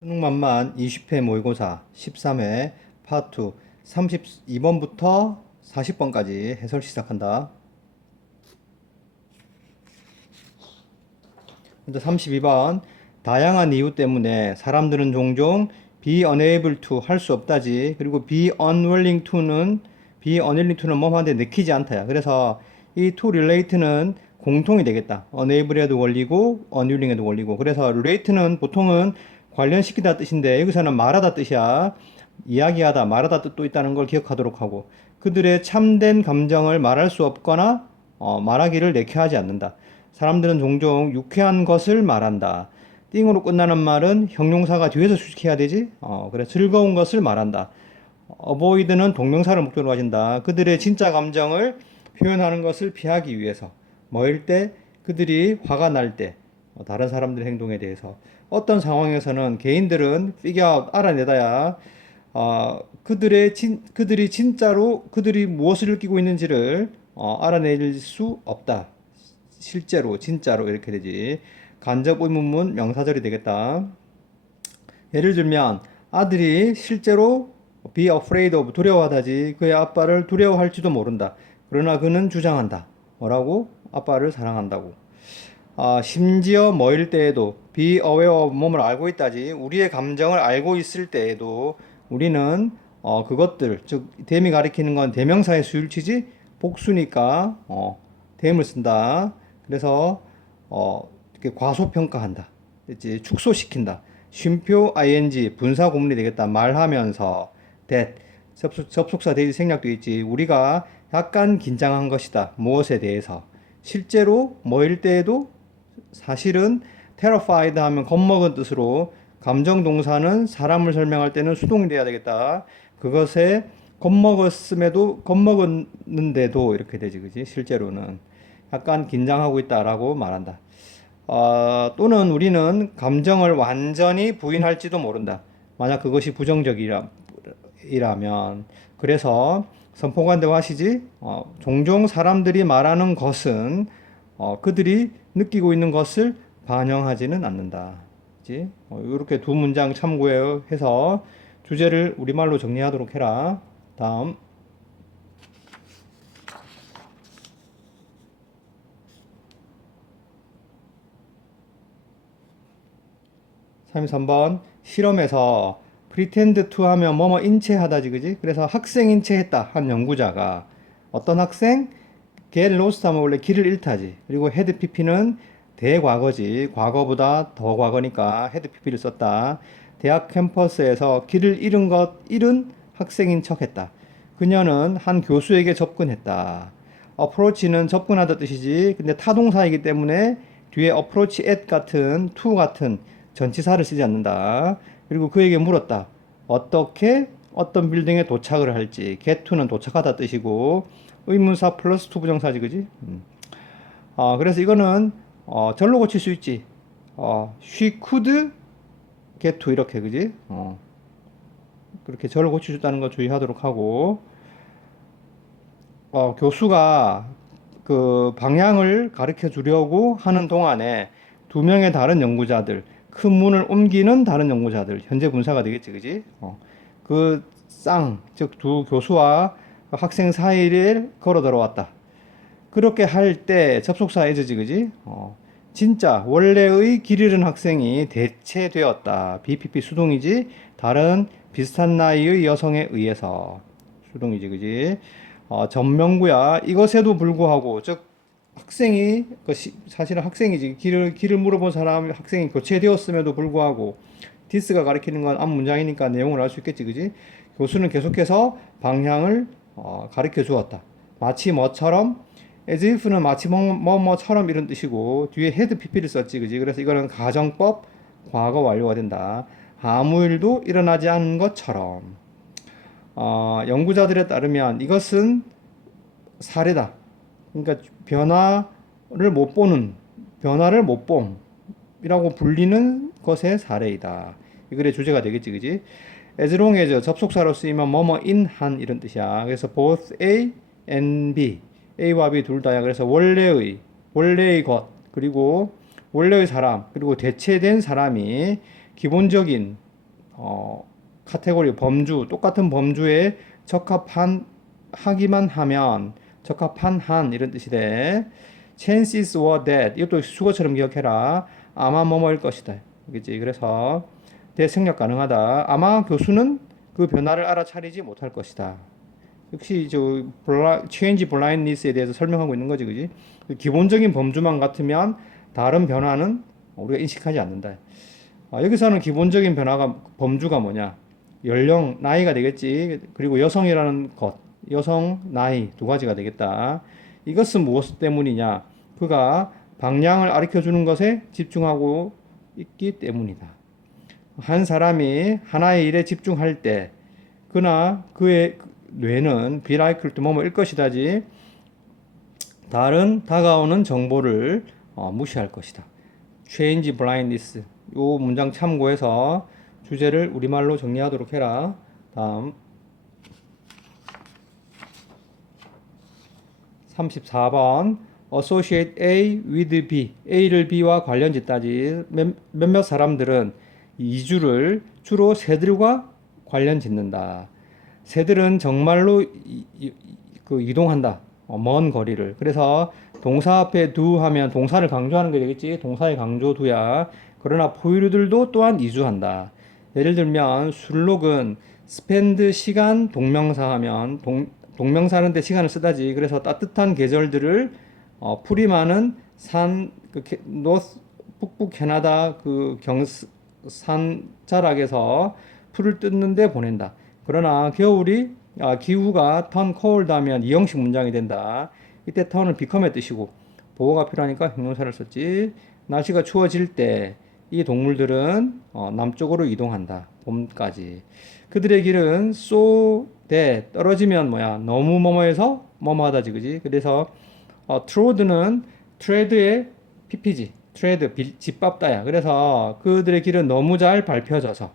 수능만만 20회 모의고사 13회 파트 2 32번부터 40번까지 해설 시작한다. 먼저 32번 다양한 이유 때문에 사람들은 종종 be unable to 할 수 없다지. 그리고 be unwilling to는 뭐하는데 내키지 않다야. 그래서 이 to relate는 공통이 되겠다. unable에도 걸리고 unwilling에도 걸리고. 그래서 relate는 보통은 관련시키다 뜻인데 여기서는 말하다 뜻이야. 이야기하다, 말하다 뜻도 있다는 걸 기억하도록 하고, 그들의 참된 감정을 말할 수 없거나 말하기를 내켜하지 않는다. 사람들은 종종 유쾌한 것을 말한다. 띵으로 끝나는 말은 형용사가 뒤에서 수식해야 되지. 그래 즐거운 것을 말한다. avoid는 동명사를 목적으로 가진다. 그들의 진짜 감정을 표현하는 것을 피하기 위해서. 뭐일 때? 그들이 화가 날 때. 다른 사람들의 행동에 대해서. 어떤 상황에서는 개인들은 figure out, 알아내다야. 그들이 진짜로 그들이 무엇을 느끼고 있는지를 알아낼 수 없다. 실제로, 진짜로 이렇게 되지. 간접 의문문 명사절이 되겠다. 예를 들면 아들이 실제로 be afraid of 두려워하다지. 그의 아빠를 두려워할지도 모른다. 그러나 그는 주장한다. 뭐라고? 아빠를 사랑한다고. 심지어 뭐일 때에도 be aware of 몸을 알고 있다지. 우리의 감정을 알고 있을 때에도 우리는 그것들, 즉 댐이 가리키는 건 대명사의 수일치지 복수니까 댐을 쓴다. 그래서 이렇게 과소평가한다. 이제 축소시킨다. 쉼표 ing 분사 구문이 되겠다. 말하면서 that 접속사 대지 생략도 있지. 우리가 약간 긴장한 것이다. 무엇에 대해서. 실제로 뭐일 때에도 사실은 terrified 하면 겁먹은 뜻으로 감정 동사는 사람을 설명할 때는 수동이 돼야 되겠다. 그것에 겁먹었는데도 이렇게 되지, 그지? 실제로는 약간 긴장하고 있다라고 말한다. 또는 우리는 감정을 완전히 부인할지도 모른다. 만약 그것이 부정적이라면. 그래서 선포관대화 하시지. 종종 사람들이 말하는 것은 그들이 느끼고 있는 것을 반영하지는 않는다. 그치? 이렇게 두 문장 참고해서 주제를 우리말로 정리하도록 해라. 다음 33번 실험에서 pretend to 하면 뭐뭐 인체하다지, 그지? 그래서 학생 인체했다 한 연구자가 어떤 학생? get lost 하면 원래 길을 잃다지. 그리고 had pp는 대과거지. 과거보다 더 과거니까 had pp를 썼다. 대학 캠퍼스에서 길을 잃은 학생인 척했다. 그녀는 한 교수에게 접근했다. approach는 접근하다 뜻이지. 근데 타동사이기 때문에 뒤에 approach at 같은 to 같은 전치사를 쓰지 않는다. 그리고 그에게 물었다. 어떻게 어떤 빌딩에 도착을 할지. get to는 도착하다 뜻이고 의문사 플러스 to 부정사지, 그지? 그래서 이거는 절로 고칠 수 있지. she could get to 이렇게, 그지? 그렇게 절로 고칠 수 있다는 거 주의하도록 하고, 교수가 그 방향을 가르쳐 주려고 하는 동안에 두 명의 다른 연구자들, 큰 문을 옮기는 다른 연구자들, 현재 분사가 되겠지, 그지? 즉 두 교수와 학생 사이를 걸어 들어왔다. 그렇게 할 때 접속사 is지, 그지? 진짜 원래의 길 잃은 학생이 대체되었다. BPP 수동이지. 다른 비슷한 나이의 여성에 의해서 수동이지, 그지? 전명구야. 이것에도 불구하고, 즉 학생이 사실은 학생이지. 길을 물어본 사람 학생이 교체되었음에도 불구하고 디스가 가리키는 건 앞 문장이니까 내용을 알 수 있겠지, 그지? 교수는 계속해서 방향을 가르쳐 주었다. 마치 뭐처럼 as if는 마치 뭐처럼 이런 뜻이고 뒤에 had pp를 썼지, 그지? 그래서 이거는 가정법 과거 완료가 된다. 아무 일도 일어나지 않은 것처럼. 연구자들에 따르면 이것은 사례다. 그러니까 변화를 못 봄이라고 불리는 것의 사례이다. 이 글의 주제가 되겠지, 그지? as long as 접속사로 쓰이면 뭐뭐인 한 이런 뜻이야. 그래서 both A and B, A와 B 둘 다야. 그래서 원래의 것, 그리고 원래의 사람, 그리고 대체된 사람이 기본적인 카테고리 범주 똑같은 범주에 적합한 하기만 하면 적합한 한 이런 뜻이 돼. chances were that 이것도 수거처럼 기억해라. 아마 뭐뭐일 것이다. 그지? 그래서 대생략 가능하다. 아마 교수는 그 변화를 알아차리지 못할 것이다. 역시 저 change blindness에 대해서 설명하고 있는 거지, 그지? 기본적인 범주만 같으면 다른 변화는 우리가 인식하지 않는다. 여기서는 기본적인 변화가 범주가 뭐냐? 연령, 나이가 되겠지. 그리고 여성이라는 것, 여성, 나이 두 가지가 되겠다. 이것은 무엇 때문이냐? 그가 방향을 가르쳐 주는 것에 집중하고 있기 때문이다. 한 사람이 하나의 일에 집중할 때 그나 그의 뇌는 be likely to 뭐뭐일 것이다지 다른 다가오는 정보를 무시할 것이다. change blindness 요 문장 참고해서 주제를 우리말로 정리하도록 해라. 다음 34번 associate A with B A를 B와 관련짓다지 몇몇 사람들은 이주를 주로 새들과 관련짓는다. 새들은 정말로 이동한다. 먼 거리를. 그래서 동사 앞에 do 하면 동사를 강조하는 게 되겠지. 동사의 강조 do야. 그러나 포유류들도 또한 이주한다. 예를 들면 술록은 spend 시간 동명사 하면 동명사하는데 시간을 쓰다지. 그래서 따뜻한 계절들을 풀이 많은 노스 북부 캐나다 산 자락에서 풀을 뜯는데 보낸다. 그러나 겨울이 기후가 turn cold 하면 이형식 문장이 된다. 이때 turn을 become의 뜻이고 보호가 필요하니까 형용사를 썼지. 날씨가 추워질 때 이 동물들은 남쪽으로 이동한다. 봄까지. 그들의 길은 so that 떨어지면 뭐야? 너무 뭐뭐해서 뭐뭐하다지, 그지? 그래서 trod는 tread의 ppg, tread 짓밟다야. 그래서 그들의 길은 너무 잘 밟혀져서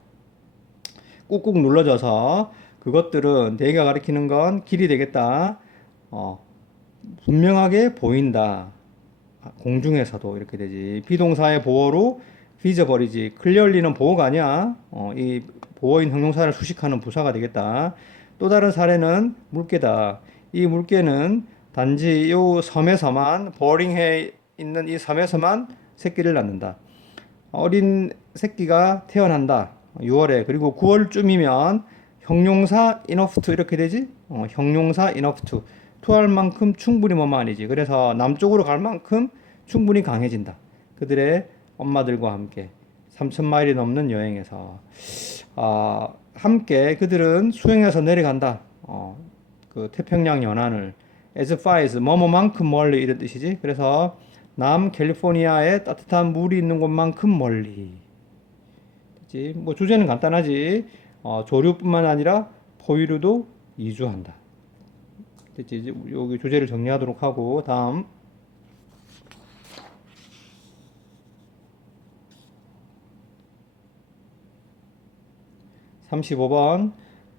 꾹꾹 눌러져서 그것들은 대개가 가리키는 건 길이 되겠다. 분명하게 보인다. 공중에서도 이렇게 되지. 비동사의 보어로 visible이지. clearly는 보어가 아니야. 이 보어인 형용사를 수식하는 부사가 되겠다. 또 다른 사례는 물개다. 이 물개는 단지 이 섬에서만 버링해 있는 이 섬에서만 새끼를 낳는다. 어린 새끼가 태어난다. 6월에 그리고 9월쯤이면 형용사 enough to 이렇게 되지? 형용사 enough to 할 만큼 충분히 뭐만이지. 그래서 남쪽으로 갈 만큼 충분히 강해진다. 그들의 엄마들과 함께 3,000마일이 넘는 여행에서 함께 그들은 수행해서 내려간다. 그 태평양 연안을 as far as 뭐뭐만큼 멀리 이런 뜻이지. 그래서 남 캘리포니아에 따뜻한 물이 있는 곳만큼 멀리. 그치? 뭐 주제는 간단하지. 조류뿐만 아니라 포유류도 이주한다. 됐지? 여기 주제를 정리하도록 하고 다음 35번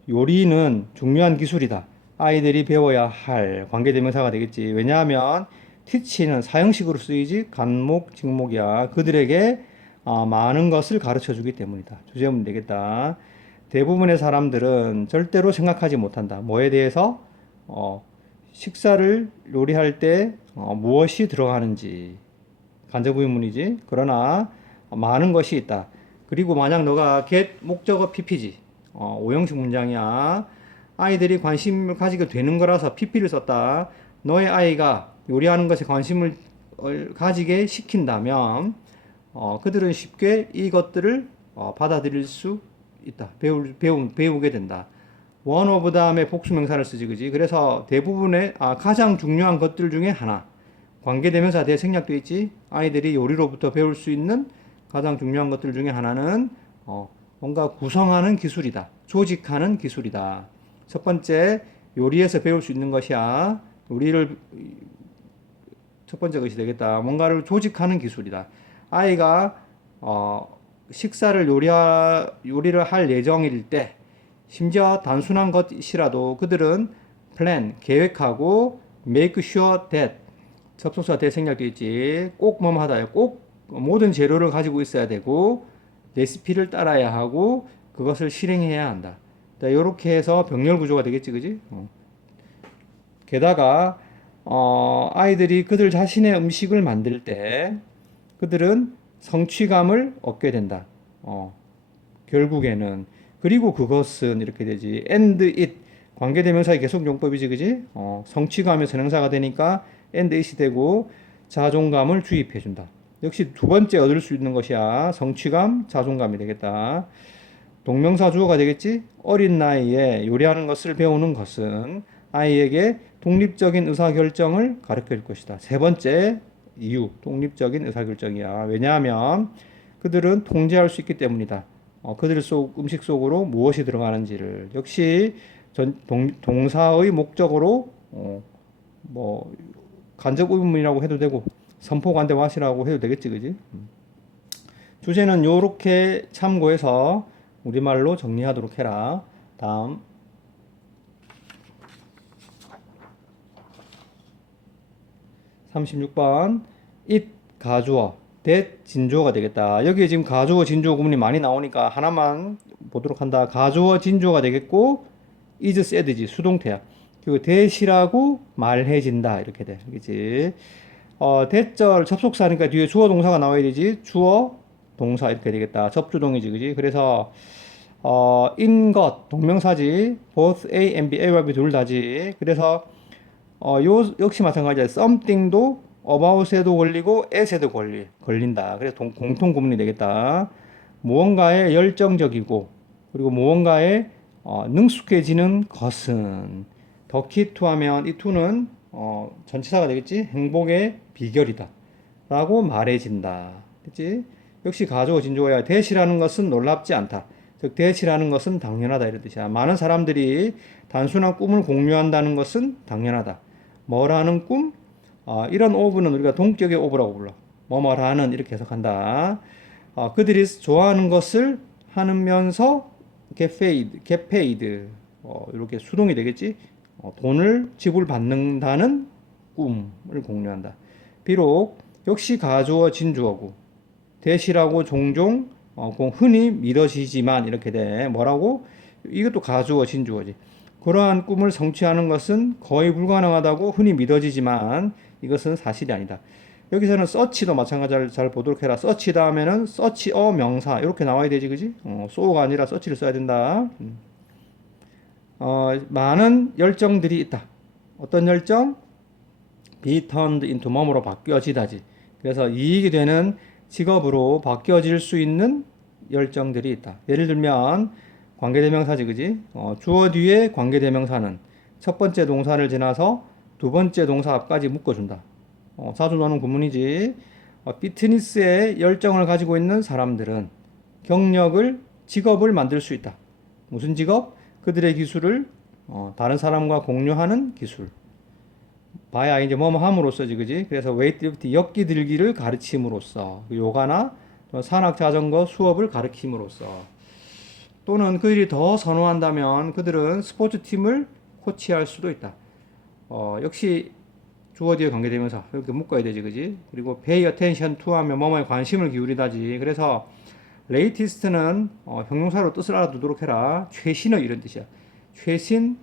요리는 중요한 기술이다. 아이들이 배워야 할 관계대명사가 되겠지. 왜냐하면 teach는 사형식으로 쓰이지 간목, 직목이야. 그들에게 많은 것을 가르쳐 주기 때문이다. 주제문 되겠다. 대부분의 사람들은 절대로 생각하지 못한다. 뭐에 대해서? 식사를 요리할 때 무엇이 들어가는지. 간접 의문이지. 그러나 많은 것이 있다. 그리고 만약 너가 get 목적어 pp지. 오형식 문장이야. 아이들이 관심을 가지게 되는 거라서 pp를 썼다. 너의 아이가 요리하는 것에 관심을 가지게 시킨다면 그들은 쉽게 이것들을 받아들일 수 있다. 배우게 된다. one of 다음에 복수명사를 쓰지, 그지? 그래서 대부분의 가장 중요한 것들 중에 하나. 관계대명사 뒤에 생략되어 있지. 아이들이 요리로부터 배울 수 있는 가장 중요한 것들 중에 하나는 뭔가 구성하는 기술이다. 조직하는 기술이다. 첫 번째, 요리에서 배울 수 있는 것이야. 요리를 첫 번째 것이 되겠다. 뭔가를 조직하는 기술이다. 아이가 식사를 요리를 할 예정일 때 심지어 단순한 것이라도 그들은 plan, 계획하고 make sure that 접속사 대생략되어 있지. 꼭 뭐뭐 하다요. 꼭 모든 재료를 가지고 있어야 되고 레시피를 따라야 하고 그것을 실행해야 한다. 이렇게 해서 병렬 구조가 되겠지, 그지? 게다가 아이들이 그들 자신의 음식을 만들 때 그들은 성취감을 얻게 된다. 결국에는 그리고 그것은 이렇게 되지. and it 관계대명사의 계속 용법이지, 그지? 성취감의 선행사가 되니까 and it이 되고 자존감을 주입해 준다. 역시 두 번째 얻을 수 있는 것이야. 성취감, 자존감이 되겠다. 동명사 주어가 되겠지? 어린 나이에 요리하는 것을 배우는 것은 아이에게 독립적인 의사결정을 가르쳐 줄 것이다. 세 번째 이유, 독립적인 의사결정이야. 왜냐하면 그들은 통제할 수 있기 때문이다. 그들 음식 속으로 무엇이 들어가는지를 역시 동사의 목적으로 뭐 간접 의문이라고 해도 되고 선포관대 와시라고 해도 되겠지, 그지? 주제는 요렇게 참고해서 우리말로 정리하도록 해라. 다음 36번 it 가주어 that 진주어가 되겠다. 여기에 지금 가주어 진주어 구문이 많이 나오니까 하나만 보도록 한다. 가주어 진주어가 되겠고 is said지 수동태야. 그리고 that이라고 말해진다 이렇게 돼. 그렇지? that절 접속사니까 뒤에 주어 동사가 나와야 되지. 주어 동사 이렇게 되겠다. 접주동이지, 그지? 그래서 in 것 동명사지. both A and B, A와 B 둘 다지. 그래서 역시 마찬가지야. something도 about에도 걸리고 at에도 걸린다. 그래서 공통 구문이 되겠다. 무언가에 열정적이고 그리고 무언가에 능숙해지는 것은 더 key to 하면 이 to는 전치사가 되겠지. 행복의 비결이다 라고 말해진다. 그치? 역시 가주어 진주어야. that이라는 것은 놀랍지 않다. 즉 that이라는 것은 당연하다 이런 뜻이야. 많은 사람들이 단순한 꿈을 공유한다는 것은 당연하다. 뭐라는 꿈? 이런 오브는 우리가 동격의 오브라고 불러. 뭐뭐라는 이렇게 해석한다. 그들이 좋아하는 것을 하면서 get paid 이렇게 수동이 되겠지. 돈을 지불받는다는 꿈을 공유한다. 비록 역시 가주어 진주어고 that이라고 종종 흔히 믿어지지만 이렇게 돼. 뭐라고? 이것도 가주어 진주어지. 그러한 꿈을 성취하는 것은 거의 불가능하다고 흔히 믿어지지만 이것은 사실이 아니다. 여기서는 서치도 마찬가지를 잘 보도록 해라. 서치 다음에는 서치어 명사 이렇게 나와야 되지, 그지? so가 아니라 서치를 써야 된다. 많은 열정들이 있다. 어떤 열정? be turned into 뭐뭐로 바뀌어지다지. 그래서 이익이 되는 직업으로 바뀌어질 수 있는 열정들이 있다. 예를 들면 관계대명사지, 그지? 주어 뒤에 관계대명사는 첫 번째 동사를 지나서 두 번째 동사 앞까지 묶어준다. 자주 나오는 구문이지. 피트니스에 열정을 가지고 있는 사람들은 경력을, 직업을 만들 수 있다. 무슨 직업? 그들의 기술을 다른 사람과 공유하는 기술. 봐야 이제 뭐뭐 함으로써지, 그지? 그래서 웨이트리프트 엮기 들기를 가르침으로써 요가나 산악 자전거 수업을 가르침으로써 또는 그들이 더 선호한다면 그들은 스포츠팀을 코치할 수도 있다. 역시 주어 뒤에 관계되면서 이렇게 묶어야 되지, 그지? 그리고 pay attention to 하면 뭐뭐에 관심을 기울이다지. 그래서 latest는 형용사로 뜻을 알아두도록 해라. 최신의 이런 뜻이야. 최신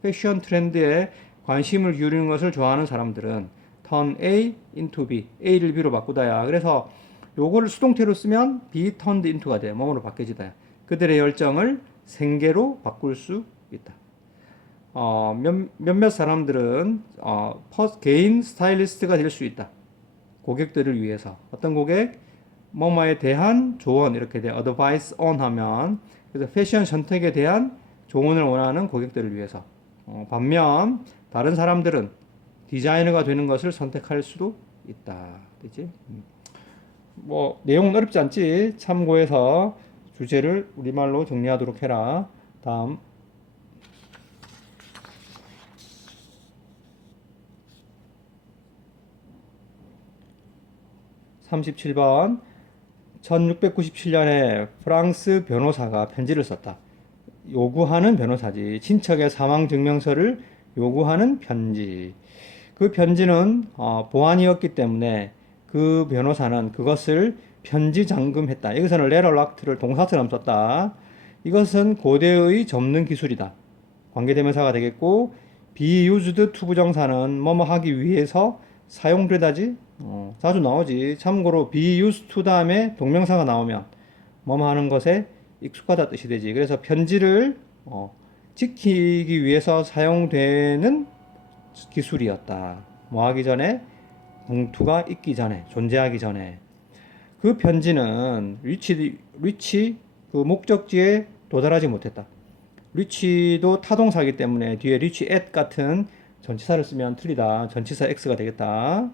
패션 트렌드에 관심을 기울이는 것을 좋아하는 사람들은 turn A into B, A를 B로 바꾸다야. 그래서 요거를 수동태로 쓰면 be turned into가 돼. 뭐뭐로 바뀌어지다. 그들의 열정을 생계로 바꿀 수 있다. 몇몇 사람들은 개인 스타일리스트가 될 수 있다. 고객들을 위해서. 어떤 고객? 뭐뭐에 대한 조언 이렇게 돼. advice on 하면 그래서 패션 선택에 대한 조언을 원하는 고객들을 위해서. 반면 다른 사람들은 디자이너가 되는 것을 선택할 수도 있다. 되지? 뭐 내용은 어렵지 않지. 참고해서 주제를 우리말로 정리하도록 해라. 다음 37번 1697년에 프랑스 변호사가 편지를 썼다. 요구하는 변호사지. 친척의 사망 증명서를 요구하는 편지. 그 편지는 보안이었기 때문에 그 변호사는 그것을 편지 잠금했다. 여기서는 레터 락트를 동사처럼 썼다. 이것은 고대의 접는 기술이다. 관계대명사가 되겠고 be used to 부정사는 뭐뭐 하기 위해서 사용되다지. 자주 나오지. 참고로 be used to 다음에 동명사가 나오면 뭐뭐 하는 것에 익숙하다 뜻이 되지. 그래서 편지를 지키기 위해서 사용되는 기술이었다. 뭐 하기 전에? 봉투가 있기 전에, 존재하기 전에. 그 편지는 리치 그 목적지에 도달하지 못했다. 리치도 타동사이기 때문에 뒤에 리치 at 같은 전치사를 쓰면 틀리다. 전치사 x가 되겠다.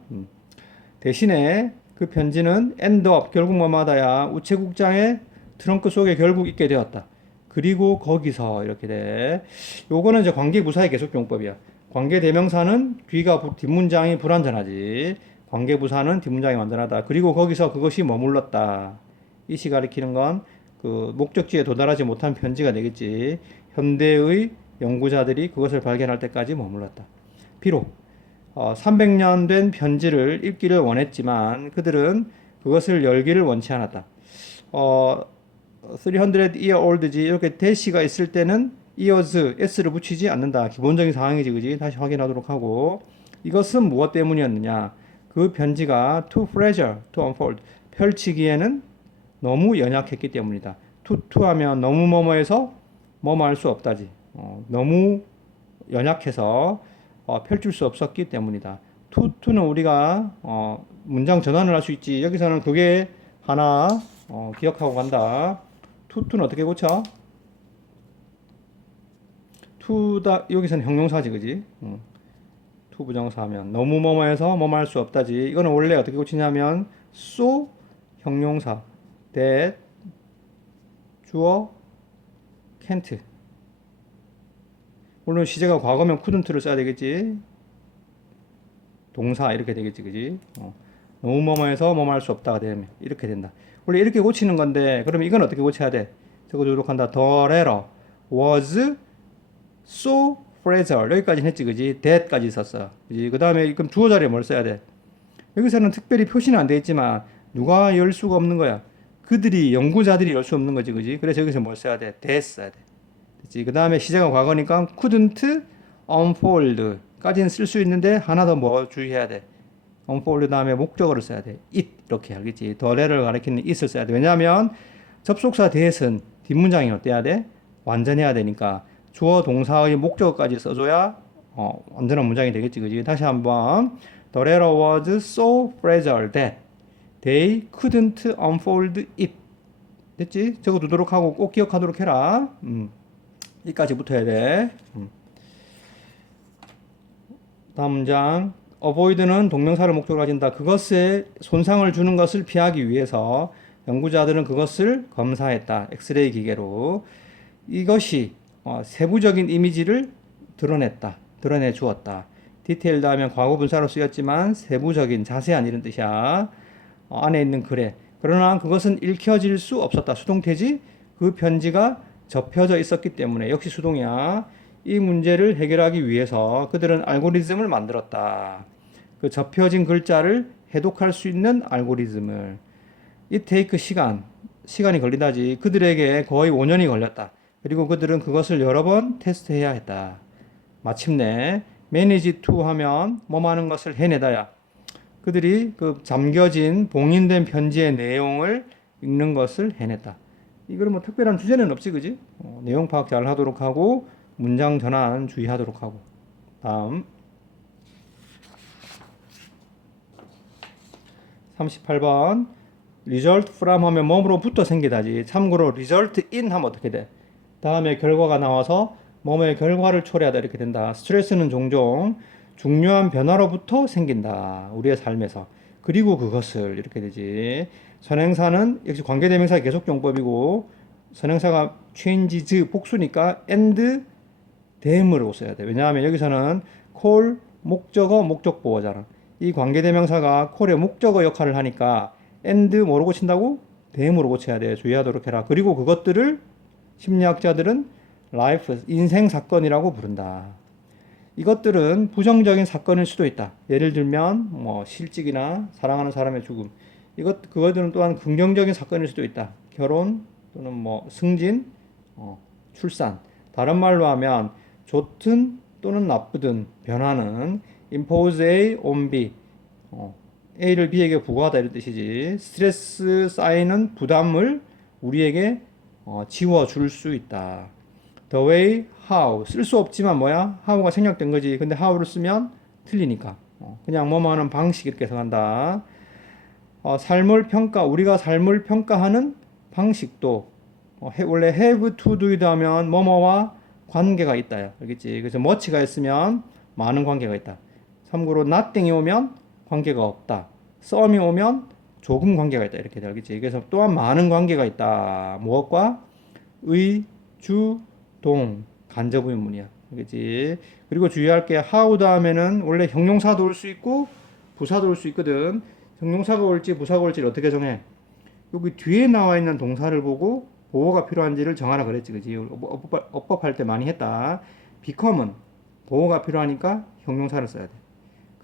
대신에 그 편지는 end up 결국 뭐마다야 우체국장의 트렁크 속에 결국 있게 되었다. 그리고 거기서 이렇게 돼. 요거는 이제 관계부사의 계속용법이야. 관계대명사는 뒤가 뒷문장이 불완전하지. 관계부사는 뒷문장이 완전하다. 그리고 거기서 그것이 머물렀다. 이시 가리키는 건 그 목적지에 도달하지 못한 편지가 되겠지. 현대의 연구자들이 그것을 발견할 때까지 머물렀다. 비록 300년 된 편지를 읽기를 원했지만 그들은 그것을 열기를 원치 않았다. 300 year old지 이렇게 대시가 있을 때는 years s를 붙이지 않는다. 기본적인 상황이지, 그지? 다시 확인하도록 하고 이것은 무엇 때문이었느냐? 그 편지가 too fragile to unfold 펼치기에는 너무 연약했기 때문이다. to 하면 너무 뭐뭐해서 뭐뭐 할 수 없다지. 너무 연약해서 펼칠 수 없었기 때문이다. to는 우리가 문장 전환을 할 수 있지. 여기서는 그게 하나 기억하고 간다. to는 어떻게 고쳐? to다 여기서는 형용사지, 그지? to 부정사 하면 너무 뭐뭐해서 뭐뭐 할 수 없다지. 이거는 원래 어떻게 고치냐면 so 형용사 that 주어 can't. 물론 시제가 과거면 couldn't를 써야 되겠지. 동사 이렇게 되겠지, 그지? 너무 뭐뭐해서 뭐뭐 할 수 없다가 되면 이렇게 된다. 원래 이렇게 고치는 건데 그러면 이건 어떻게 고쳐야 돼? 저거 조록한다. The letter was so fragile. 여기까지는 했지, 그지? that까지 썼어, 그지? 그 다음에 그럼 주어 자리에 뭘 써야 돼? 여기서는 특별히 표시는 안 돼 있지만 누가 열 수가 없는 거야. 그들이 연구자들이 열 수 없는 거지, 그지? 그래서 여기서 뭘 써야 돼? that 써야 돼. 됐지? 그 다음에 시제가 과거니까 couldn't unfold 까지는 쓸 수 있는데 하나 더 뭐 주의해야 돼? unfold 다음에 목적어를 써야 돼. it 이렇게 알겠지? 더 레를 가리키는 it을 써야 돼. 왜냐하면 접속사 that은 뒷문장이 어때야 돼? 완전해야 되니까 주어 동사의 목적어까지 써줘야 완전한 문장이 되겠지, 그지? 다시 한번 The letter was so fragile that they couldn't unfold it. 됐지? 적어 두도록 하고 꼭 기억하도록 해라. 이까지 붙어야 돼. 다음 문장. avoid는 동명사를 목적으로 가진다. 그것에 손상을 주는 것을 피하기 위해서 연구자들은 그것을 검사했다. 엑스레이 기계로. 이것이 세부적인 이미지를 드러내 주었다. 디테일드 하면 과거 분사로 쓰였지만 세부적인 자세한 이런 뜻이야. 안에 있는 글에. 그러나 그것은 읽혀질 수 없었다. 수동태지. 그 편지가 접혀져 있었기 때문에 역시 수동이야. 이 문제를 해결하기 위해서 그들은 알고리즘을 만들었다. 그 접혀진 글자를 해독할 수 있는 알고리즘을. It take 시간이 걸리다지. 그들에게 거의 5년이 걸렸다. 그리고 그들은 그것을 여러 번 테스트해야 했다. 마침내 manage to 하면 뭐뭐 하는 것을 해내다야. 그들이 그 잠겨진 봉인된 편지의 내용을 읽는 것을 해냈다. 이거는 뭐 특별한 주제는 없지, 그지? 내용 파악 잘 하도록 하고 문장 전환 주의하도록 하고. 다음 38번 result from 하면 뭐뭐로부터 생기다지. 참고로 result in 하면 어떻게 돼? 다음에 결과가 나와서 뭐뭐의 결과를 초래하다 이렇게 된다. 스트레스는 종종 중요한 변화로부터 생긴다. 우리의 삶에서. 그리고 그것을 이렇게 되지. 선행사는 역시 관계대명사의 계속용법이고 선행사가 changes 복수니까 and them으로 써야 돼. 왜냐하면 여기서는 call 목적어 목적보어잖아. 이 관계대명사가 call의 목적어 역할을 하니까 and 뭐로 고친다고? them으로 고쳐야 돼. 주의하도록 해라. 그리고 그것들을 심리학자들은 life, 인생 사건이라고 부른다. 이것들은 부정적인 사건일 수도 있다. 예를 들면 뭐 실직이나 사랑하는 사람의 죽음. 그것들은 또한 긍정적인 사건일 수도 있다. 결혼 또는 뭐 승진, 출산. 다른 말로 하면 좋든 또는 나쁘든 변화는 impose A on B. A를 B에게 부과하다 이런 뜻이지. 스트레스 쌓이는 부담을 우리에게 지워줄 수 있다. The way, how. 쓸 수 없지만 뭐야? how가 생략된 거지. 근데 how를 쓰면 틀리니까. 그냥 뭐뭐 하는 방식 이렇게 해석한다. 삶을 평가, 우리가 삶을 평가하는 방식도 원래 have to do it 하면 뭐뭐와 관계가 있다요. 알겠지? 그래서 much가 있으면 많은 관계가 있다. 참고로 nothing이 오면 관계가 없다. some이 오면 조금 관계가 있다. 이렇게 알겠지? 그래서 또한 많은 관계가 있다. 무엇과? 의, 주, 동, 간접 의문이야. 알겠지? 그리고 주의할 게 how 다음에는 원래 형용사도 올 수 있고 부사도 올 수 있거든. 형용사가 올지 부사가 올지 어떻게 정해? 여기 뒤에 나와 있는 동사를 보고 보호가 필요한지를 정하라 그랬지, 그지? 어법할 때 많이 했다. become은 보호가 필요하니까 형용사를 써야 돼.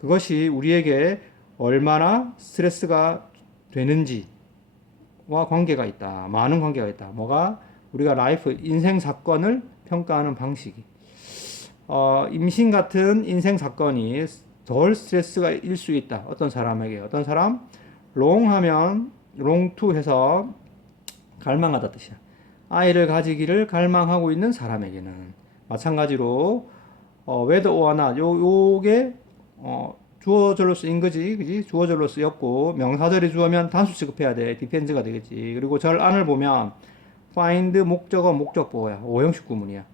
그것이 우리에게 얼마나 스트레스가 되는지와 관계가 있다. 많은 관계가 있다. 뭐가? 우리가 라이프, 인생 사건을 평가하는 방식이. 임신 같은 인생 사건이 덜 스트레스가 일 수 있다. 어떤 사람에게. 어떤 사람? long 하면 long to 해서 갈망하다 뜻이야. 아이를 가지기를 갈망하고 있는 사람에게는. 마찬가지로 whether or not 요게 주어절로 쓰인 거지. 그지? 주어절로 쓰였고 명사절이 주어면 단수 취급해야 돼. 디펜스가 되겠지. 그리고 절 안을 보면 find 목적어 목적 보호야. 오형식 구문이야.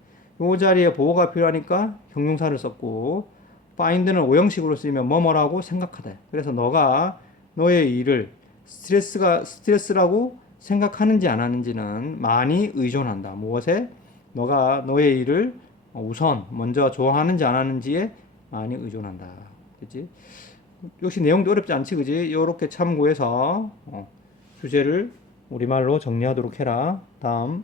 요 자리에 보호가 필요하니까 형용사를 썼고 find는 오형식으로 쓰이면 뭐뭐라고 생각하다. 그래서 너가 너의 일을 스트레스라고 생각하는지 안 하는지는 많이 의존한다. 무엇에? 너가 너의 일을 우선 먼저 좋아하는지 안 하는지에 많이 의존한다. 그치? 역시 내용도 어렵지 않지, 그지? 요렇게 참고해서 주제를 우리말로 정리하도록 해라. 다음.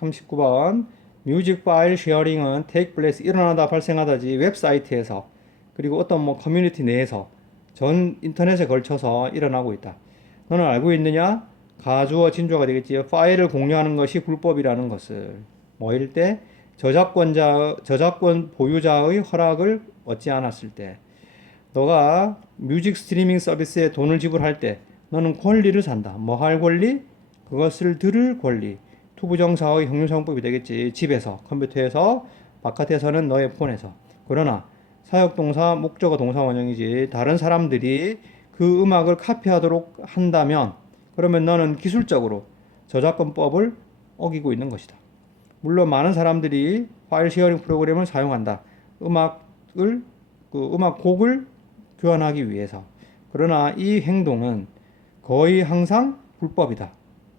39번 뮤직 파일 쉐어링은 take place 일어나다 발생하다지 웹사이트에서 그리고 어떤 커뮤니티 내에서 전 인터넷에 걸쳐서 일어나고 있다. 너는 알고 있느냐? 가주어 진주어가 되겠지. 파일을 공유하는 것이 불법이라는 것을 뭐일 때? 저작권 보유자의 허락을 얻지 않았을 때. 너가 뮤직 스트리밍 서비스에 돈을 지불할 때 너는 권리를 산다. 뭐 할 권리? 그것을 들을 권리. 투부정사의 형용사용법이 되겠지. 집에서, 컴퓨터에서, 바깥에서는 너의 폰에서. 그러나 사역동사, 목적어, 동사 원형이지. 다른 사람들이 그 음악을 카피하도록 한다면 그러면 너는 기술적으로 저작권법을 어기고 있는 것이다. 물론 많은 사람들이 파일 쉐어링 프로그램을 사용한다. 음악곡을 교환하기 위해서. 그러나 이 행동은 거의 항상 불법이다.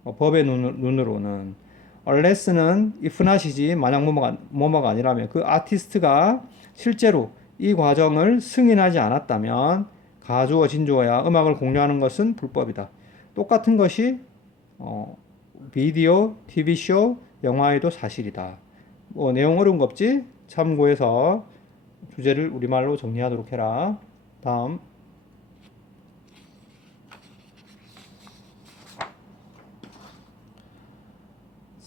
법의 눈으로는. unless는 if not이지 만약 뭐뭐가 아니라면 그 아티스트가 실제로 이 과정을 승인하지 않았다면 가주어 진주어야 음악을 공유하는 것은 불법이다. 똑같은 것이 비디오, TV쇼, 영화에도 사실이다. 내용 어려운 거 없지? 참고해서 주제를 우리말로 정리하도록 해라. 다음.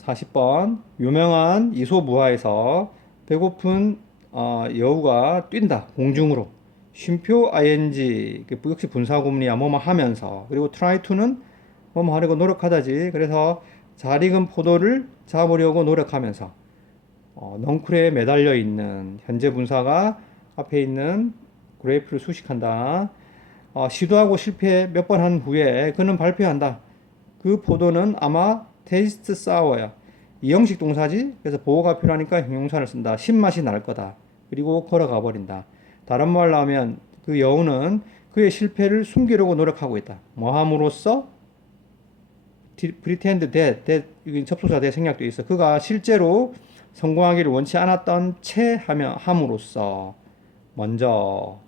40번 유명한 이소무화에서 배고픈 여우가 뛴다. 공중으로. 쉼표 ing 역시 분사구문이야. 뭐뭐 하면서. 그리고 try to는 뭐뭐 하려고 노력하다지. 그래서 잘 익은 포도를 잡으려고 노력하면서 넝쿨에 매달려 있는 현재 분사가 앞에 있는 그레이프를 수식한다. 시도하고 실패 몇 번 한 후에 그는 발표한다. 그 포도는 아마 테이스트 사워야. 이형식 동사지. 그래서 보호가 필요하니까 형용사를 쓴다. 신맛이 날 거다. 그리고 걸어가 버린다. 다른 말로 하면 그 여우는 그의 실패를 숨기려고 노력하고 있다. 뭐 함으로써? pretend that 접속사 대 생략되어 있어. 그가 실제로 성공하기를 원치 않았던 채 함으로써 먼저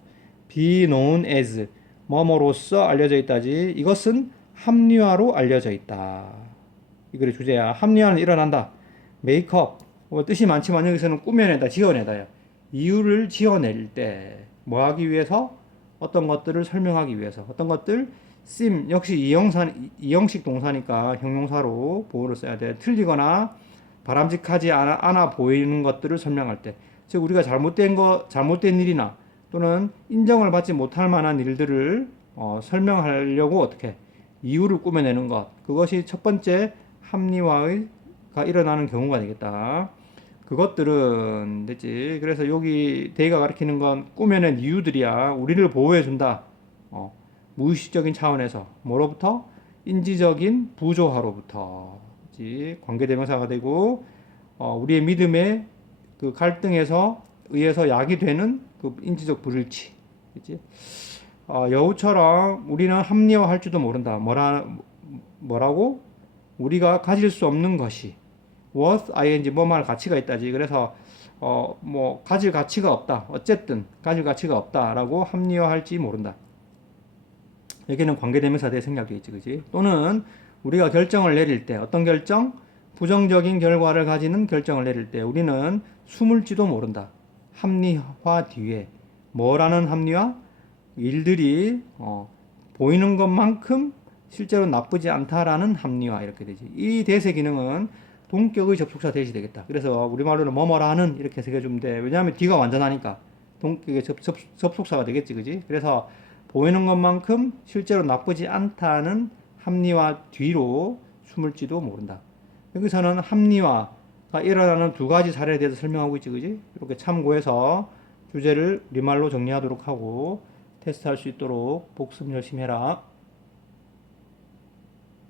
be known as 뭐뭐로써 알려져 있다지. 이것은 합리화로 알려져 있다. 이 글의 주제야. 합리화는 일어난다. 메이크업 뜻이 많지만 여기서는 꾸며내다, 지어내다야. 이유를 지어낼 때 뭐 하기 위해서? 어떤 것들을 설명하기 위해서. 어떤 것들? 심 역시 이형식 동사니까 형용사로 보호를 써야 돼. 틀리거나 바람직하지 않아 보이는 것들을 설명할 때. 즉 우리가 잘못된 일이나 또는 인정을 받지 못할 만한 일들을 설명하려고 어떻게 이유를 꾸며내는 것. 그것이 첫 번째 합리화가 일어나는 경우가 되겠다. 그것들은 됐지. 그래서 여기 대가 가리키는 건 꾸며낸 이유들이야. 우리를 보호해준다. 무의식적인 차원에서 뭐로부터? 인지적인 부조화로부터. 그치? 관계대명사가 되고 우리의 믿음의 그 갈등에서 의해서 야기되는 그 인지적 불일치. 그치? 여우처럼 우리는 합리화할지도 모른다. 뭐라고? 우리가 가질 수 없는 것이 worth ing 뭐말 가치가 있다지. 그래서 뭐 가질 가치가 없다. 어쨌든 가질 가치가 없다라고 합리화할지 모른다. 여기는 관계대명사 대 생략돼 있지, 그지? 또는 우리가 결정을 내릴 때 어떤 결정? 부정적인 결과를 가지는 결정을 내릴 때 우리는 숨을지도 모른다. 합리화 뒤에 뭐라는 합리화? 일들이 보이는 것만큼 실제로 나쁘지 않다라는 합리화 이렇게 되지. 이 대세 기능은 동격의 접속사 대시 되겠다. 그래서 우리말로는 뭐뭐라 하는 이렇게 새겨주면 돼. 왜냐하면 D가 완전하니까 동격의 접속사가 되겠지, 그지? 그래서 보이는 것만큼 실제로 나쁘지 않다는 합리화 뒤로 숨을지도 모른다. 여기서는 합리화가 일어나는 두 가지 사례에 대해서 설명하고 있지, 그지? 이렇게 참고해서 주제를 우리말로 정리하도록 하고 테스트할 수 있도록 복습 열심히 해라.